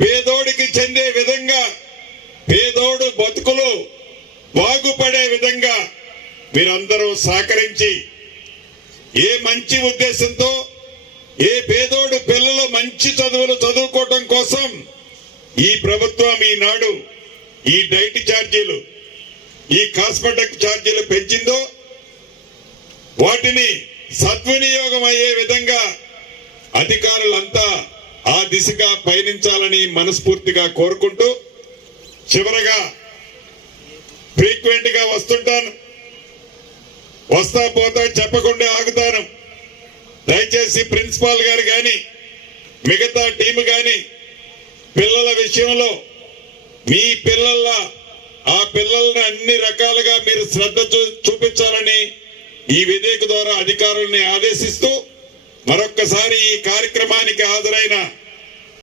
పేదోడికి చెందే విధంగా, పేదోడు బతుకులు బాగుపడే విధంగా మీరందరూ సహకరించి, ఏ మంచి ఉద్దేశంతో, ఏ పేదోడు పిల్లలు మంచి చదువులు చదువుకోవటం కోసం ఈ ప్రభుత్వం ఈనాడు ఈ డైట్ ఛార్జీలు, ఈ కాస్మెటిక్ ఛార్జీలు పెంచిందో వాటిని సద్వినియోగం అయ్యే విధంగా అధికారులంతా ఆ దిశగా పయనించాలని మనస్ఫూర్తిగా కోరుకుంటూ, చివరగా ఫ్రీక్వెంట్ గా వస్తుంటాను, వస్తా పోతా చెప్పకుండా ఆగుతాను. దయచేసి ప్రిన్సిపాల్ గారు గాని మిగతా టీం గాని పిల్లల విషయంలో మీ ఆ పిల్లల్ని అన్ని రకాలుగా మీరు శ్రద్ధ చూపించాలని ఈ వేదిక ద్వారా అధికారుల్ని ఆదేశిస్తూ, మరొక్కసారి ఈ కార్యక్రమానికి హాజరైన